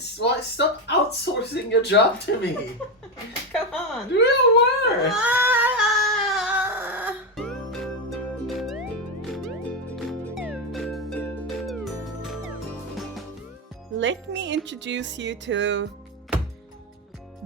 Stop outsourcing your job to me. Come on. Do your work. Let me introduce you to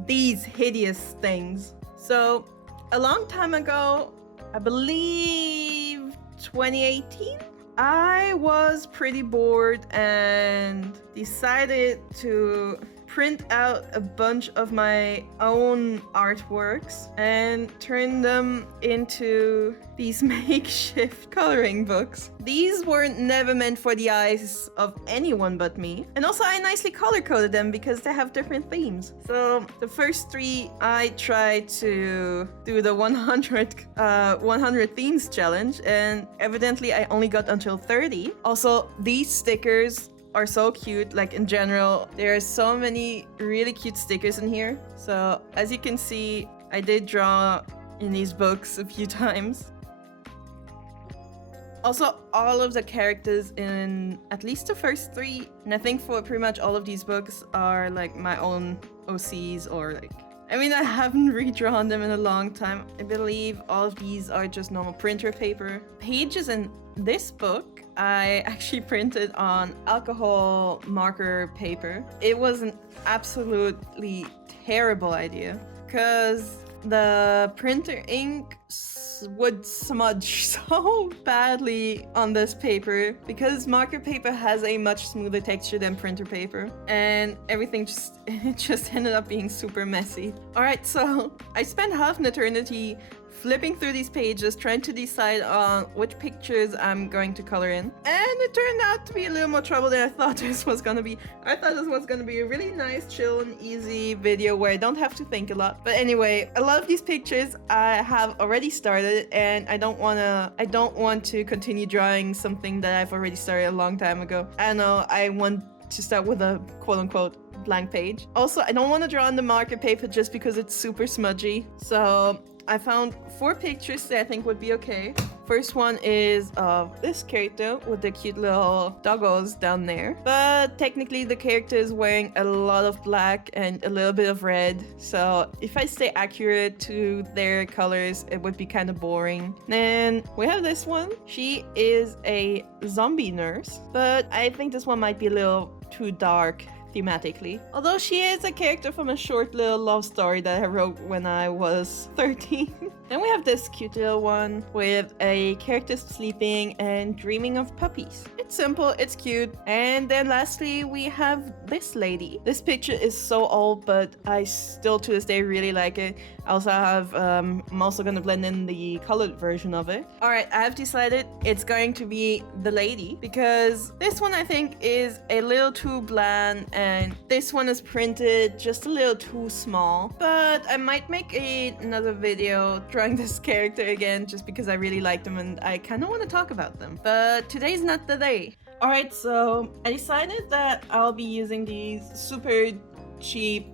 these hideous things. So, a long time ago, I believe 2018, I was pretty bored and decided to print out a bunch of my own artworks and turn them into these makeshift coloring books. These were never meant for the eyes of anyone but me. And also I nicely color coded them because they have different themes. So the first 3 I tried to do the 100 themes challenge, and evidently I only got until 30. Also, these stickers are so cute. Like, in general, there are so many really cute stickers in here. So as you can see, I did draw in these books a few times. Also, all of the characters in at least the first 3, and I think for pretty much all of these books, are like my own OCs, or like, I mean, I haven't redrawn them in a long time. I believe all of these are just normal printer paper. Pages in this book I actually printed on alcohol marker paper. It was an absolutely terrible idea because the printer ink would smudge so badly on this paper because marker paper has a much smoother texture than printer paper, and everything just ended up being super messy. Alright, so I spent half an eternity flipping through these pages trying to decide on which pictures I'm going to color in, and it turned out to be a little more trouble than I thought this was gonna be. I thought this was gonna be a really nice, chill and easy video where I don't have to think a lot. But anyway, a lot of these pictures I have already started, and I don't want to continue drawing something that I've already started a long time ago. I don't know, I want to start with a quote-unquote blank page. Also, I don't want to draw on the marker paper just because it's super smudgy. So I found 4 pictures that I think would be okay. First one is of this character with the cute little doggos down there. But technically the character is wearing a lot of black and a little bit of red. So if I stay accurate to their colors, it would be kind of boring. Then we have this one. She is a zombie nurse, but I think this one might be a little too dark thematically. Although she is a character from a short little love story that I wrote when I was 13. Then we have this cute little one with a character sleeping and dreaming of puppies. It's simple, it's cute. And then lastly, we have this lady. This picture is so old, but I still to this day really like it. I also have, I'm also gonna blend in the colored version of it. Alright, I have decided it's going to be the lady because this one I think is a little too bland, and this one is printed just a little too small. But I might make another video drawing this character again just because I really like them and I kind of want to talk about them. But today's not the day. Alright, so I decided that I'll be using these super cheap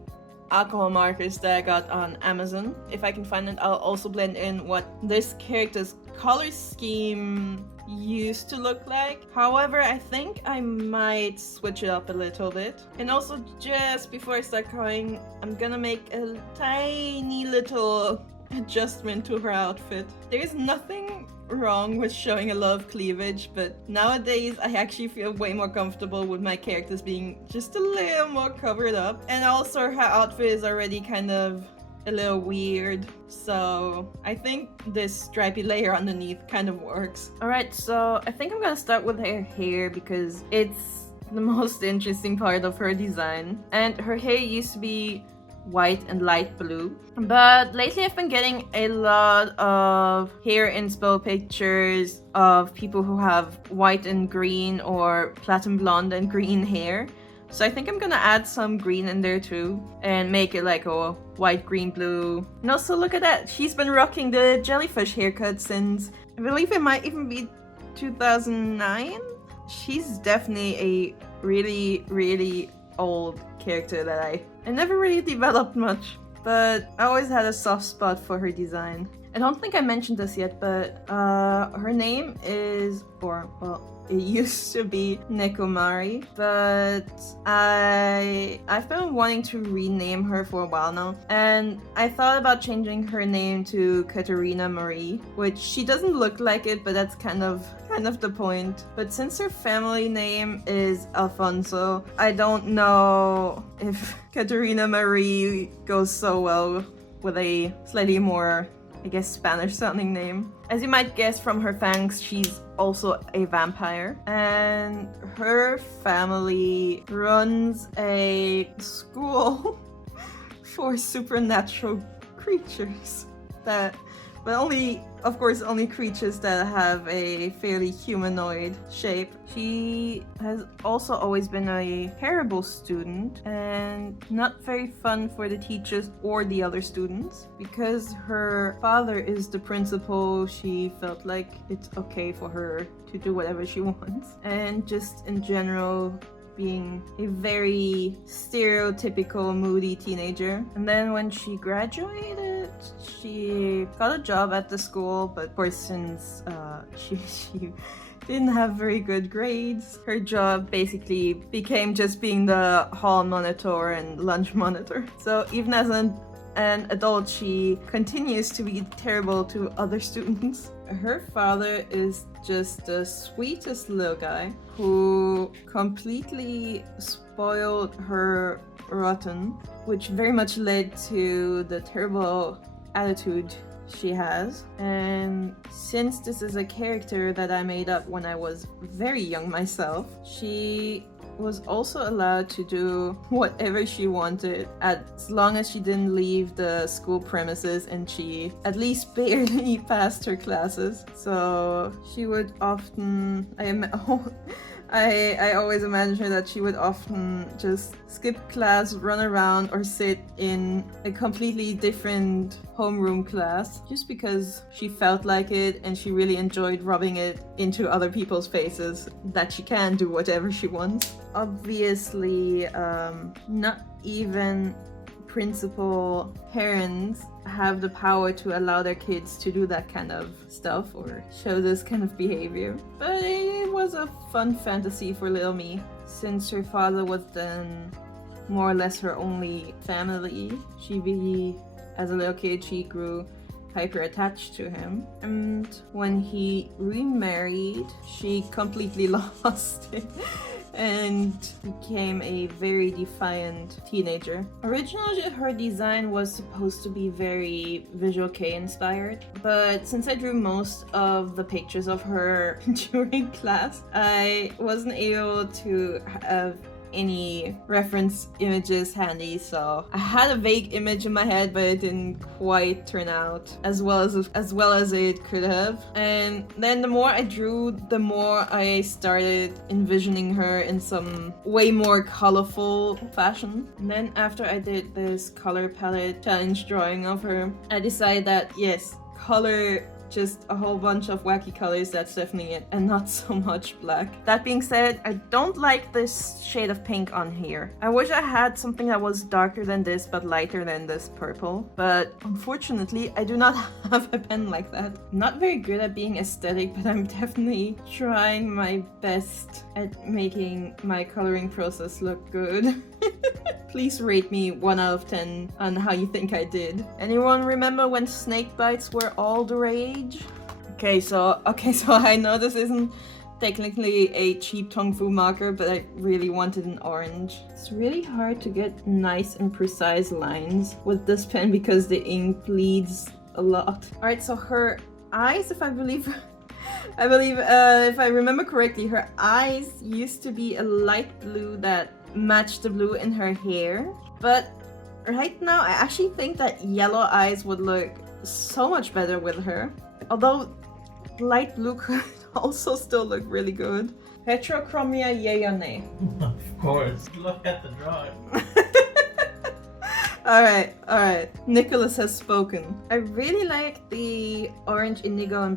alcohol markers that I got on Amazon. If I can find it, I'll also blend in what this character's color scheme used to look like. However, I think I might switch it up a little bit. And also, just before I start coloring, I'm gonna make a tiny little adjustment to her outfit. There's nothing wrong with showing a lot of cleavage, but nowadays I actually feel way more comfortable with my characters being just a little more covered up. And also her outfit is already kind of a little weird, so I think this stripy layer underneath kind of works. Alright, so I think I'm gonna start with her hair because it's the most interesting part of her design. And her hair used to be white and light blue, but lately I've been getting a lot of hair inspo pictures of people who have white and green or platinum blonde and green hair. So I think I'm gonna add some green in there too and make it like a white, green, blue. And also look at that, she's been rocking the jellyfish haircut since I believe it might even be 2009. She's definitely a really old character that I never really developed much, but I always had a soft spot for her design. I don't think I mentioned this yet, but her name is, or well, it used to be Nekomari, but I've been wanting to rename her for a while now, and I thought about changing her name to Katerina Marie, which she doesn't look like it, but that's kind of the point. But since her family name is Alfonso, I don't know if Katerina Marie goes so well with a slightly more, I guess, Spanish sounding name. As you might guess from her fangs, she's also a vampire, and her family runs a school for supernatural creatures but only, of course, only creatures that have a fairly humanoid shape. She has also always been a terrible student and not very fun for the teachers or the other students. Because her father is the principal, she felt like it's okay for her to do whatever she wants. And just in general, being a very stereotypical moody teenager. And then when she graduated, she got a job at the school, but of course since she didn't have very good grades, her job basically became just being the hall monitor and lunch monitor. So even as an adult, she continues to be terrible to other students. Her father is just the sweetest little guy who completely spoiled her rotten, which very much led to the terrible attitude she has. And since this is a character that I made up when I was very young myself, she was also allowed to do whatever she wanted as long as she didn't leave the school premises and she at least barely passed her classes. So she would often, I always imagine her that she would often just skip class, run around, or sit in a completely different homeroom class just because she felt like it and she really enjoyed rubbing it into other people's faces that she can do whatever she wants. Obviously, not even principal parents have the power to allow their kids to do that kind of stuff or show this kind of behavior. But it was a fun fantasy for little me. Since her father was then more or less her only family, as a little kid, she grew hyper attached to him. And when he remarried, she completely lost it and became a very defiant teenager. Originally, her design was supposed to be very Visual Kei inspired, but since I drew most of the pictures of her during class, I wasn't able to have any reference images handy, so I had a vague image in my head, but it didn't quite turn out as well as it could have. And then the more I drew, the more I started envisioning her in some way more colorful fashion. And then after I did this color palette challenge drawing of her, I decided that yes, color, just a whole bunch of wacky colors, that's definitely it, and not so much black. That being said, I don't like this shade of pink on here. I wish I had something that was darker than this but lighter than this purple, but unfortunately I do not have a pen like that. I'm not very good at being aesthetic, but I'm definitely trying my best at making my coloring process look good. Please rate me 1 out of 10 on how you think I did. Anyone remember when snake bites were all the rage? Okay, so I know this isn't technically a cheap Tong Fu marker, but I really wanted an orange. It's really hard to get nice and precise lines with this pen because the ink bleeds a lot. Alright, so her eyes, if I remember correctly, her eyes used to be a light blue that matched the blue in her hair, but right now I actually think that yellow eyes would look so much better with her, although light blue could also still look really good. Heterochromia, yay or nay? Of course. Look at the drawing. Alright. Nicholas has spoken. I really like the orange, indigo,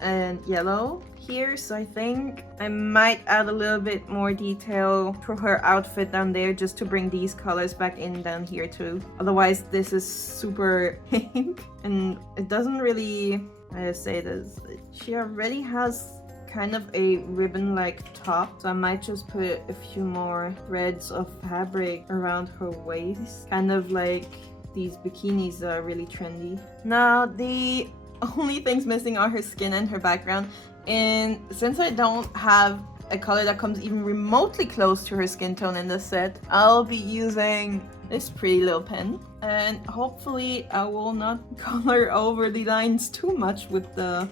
and yellow here, so I think I might add a little bit more detail to her outfit down there just to bring these colors back in down here too. Otherwise this is super pink and it doesn't really, I just say this, she already has kind of a ribbon-like top, so I might just put a few more threads of fabric around her waist, kind of like these bikinis that are really trendy. Now, the only things missing are her skin and her background, and since I don't have a color that comes even remotely close to her skin tone in this set, I'll be using this pretty little pen, and hopefully I will not color over the lines too much with the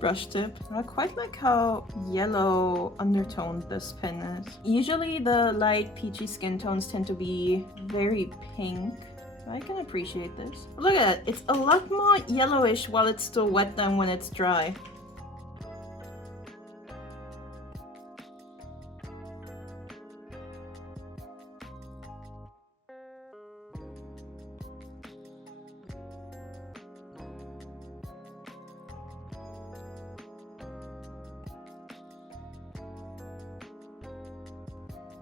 brush tip. I quite like how yellow undertoned this pen is. Usually the light peachy skin tones tend to be very pink. I can appreciate this. Look at it, it's a lot more yellowish while it's still wet than when it's dry.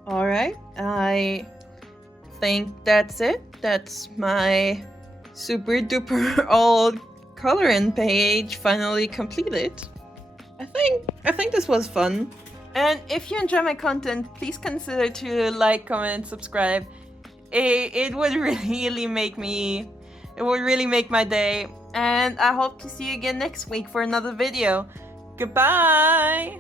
Alright, I think that's it. That's my super duper old coloring page finally completed. I think this was fun. And if you enjoy my content, please consider to like, comment, subscribe. It would really make my day. And I hope to see you again next week for another video. Goodbye!